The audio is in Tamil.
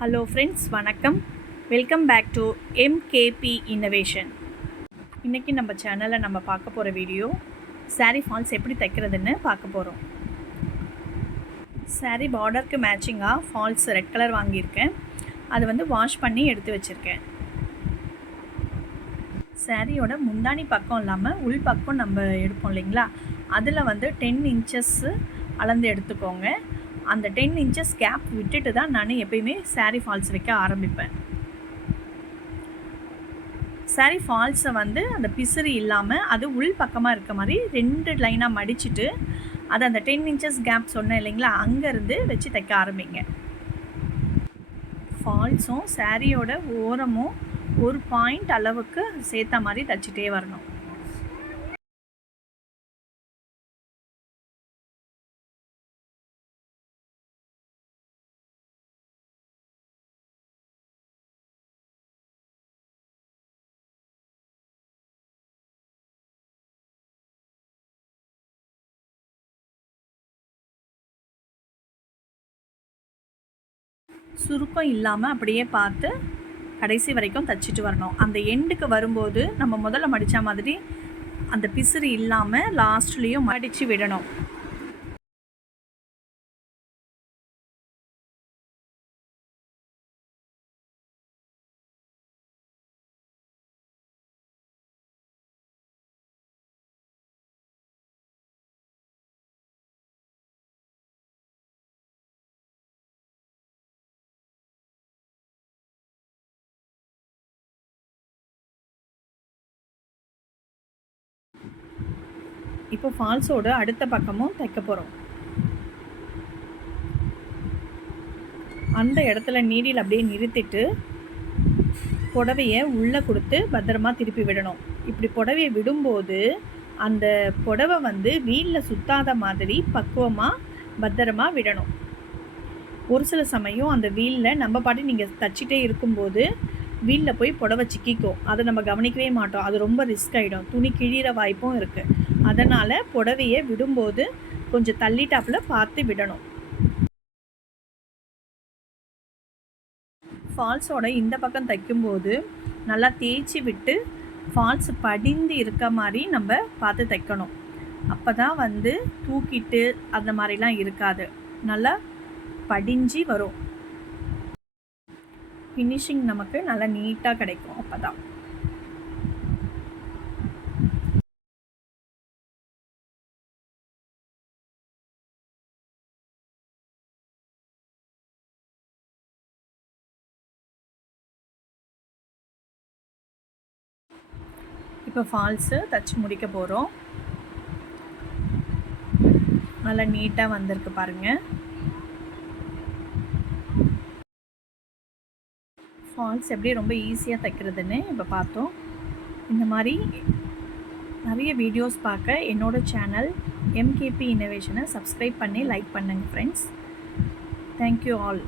ஹலோ ஃப்ரெண்ட்ஸ், வணக்கம். Welcome back to MKP innovation. இன்றைக்கி நம்ம சேனலில் நம்ம பார்க்க போகிற வீடியோ சாரீ ஃபால்ஸ் எப்படி தைக்கிறதுன்னு பார்க்க போகிறோம். சாரீ பார்டருக்கு மேட்சிங்காக ஃபால்ஸ் ரெட் கலர் வாங்கியிருக்கேன். அது வாஷ் பண்ணி எடுத்து வச்சுருக்கேன். சாரியோட முந்தானி பக்கம் இல்லாமல் உள் பக்கம் நம்ம எடுப்போம் இல்லைங்களா, அதில் 10 இன்ச்சஸ்ஸு அளந்து எடுத்துக்கோங்க. அந்த 10 இன்ச்சஸ் கேப் விட்டுட்டு தான் நான் எப்பயுமே சாரீ ஃபால்ஸ் வைக்க ஆரம்பிப்பேன். சாரீ ஃபால்ஸை அந்த பிசிறி இல்லாமல் அது உள் பக்கமாக இருக்க மாதிரி 2 லைனாக மடிச்சுட்டு அதை அந்த 10 இன்ச்சஸ் கேப் சொன்னேன் இல்லைங்களா, அங்கேருந்து வச்சு தைக்க ஆரம்பிங்க. ஃபால்ஸும் சாரியோட ஓரமும் ஒரு பாயிண்ட் அளவுக்கு சேர்த்த மாதிரி தைச்சிட்டே வரணும். சுருக்கம் இல்லாமல் அப்படியே பார்த்து கடைசி வரைக்கும் தைச்சிட்டு வரணும். அந்த எண்டுக்கு வரும்போது நம்ம முதல்ல மடித்த மாதிரி அந்த பிசிறு இல்லாமல் லாஸ்ட்லேயும் மடித்து விடணும். இப்போ ஃபால்ஸோட அடுத்த பக்கமும் தைக்க போகிறோம். அந்த இடத்துல நீடில் அப்படியே நிறுத்திட்டு புடவையை உள்ளே கொடுத்து பத்திரமா திருப்பி விடணும். இப்படி புடவையை விடும்போது அந்த புடவை வீலில் சுத்தாத மாதிரி பக்குவமாக பத்திரமா விடணும். ஒரு சில சமயம் அந்த வீலில் நம்ம பாட்டு நீங்கள் தச்சிட்டே இருக்கும்போது வீலில் போய் புடவை சிக்கிக்கும். அதை நம்ம கவனிக்கவே மாட்டோம். அது ரொம்ப ரிஸ்க் ஆகிடும். துணி கிழிகிற வாய்ப்பும் இருக்குது. அதனால் புடவையை விடும்போது கொஞ்சம் தள்ளிட்டாப்பில் பார்த்து விடணும். ஃபால்ஸோட இந்த பக்கம் தைக்கும்போது நல்லா தேய்ச்சி விட்டு ஃபால்ஸ் படிந்து இருக்க மாதிரி நம்ம பார்த்து தைக்கணும். அப்போ தான் தூக்கிட்டு அந்த மாதிரிலாம் இருக்காது, நல்லா படிஞ்சு வரும். ஃபினிஷிங் நமக்கு நல்லா நீட்டாக கிடைக்கும். அப்போ தான் இப்போ ஃபால்ஸு தச்சு முடிக்க போகிறோம். நல்லா நீட்டாக வந்திருக்கு பாருங்கள். ஃபால்ஸ் எப்படி ரொம்ப ஈஸியாக தைக்கிறதுன்னு இப்போ பார்த்தோம். இந்த மாதிரி நிறைய வீடியோஸ் பார்க்க என்னோடய சேனல் எம்கேபி இன்னோவேஷனை சப்ஸ்கிரைப் பண்ணி லைக் பண்ணுங்கள் ஃப்ரெண்ட்ஸ். Thank you all.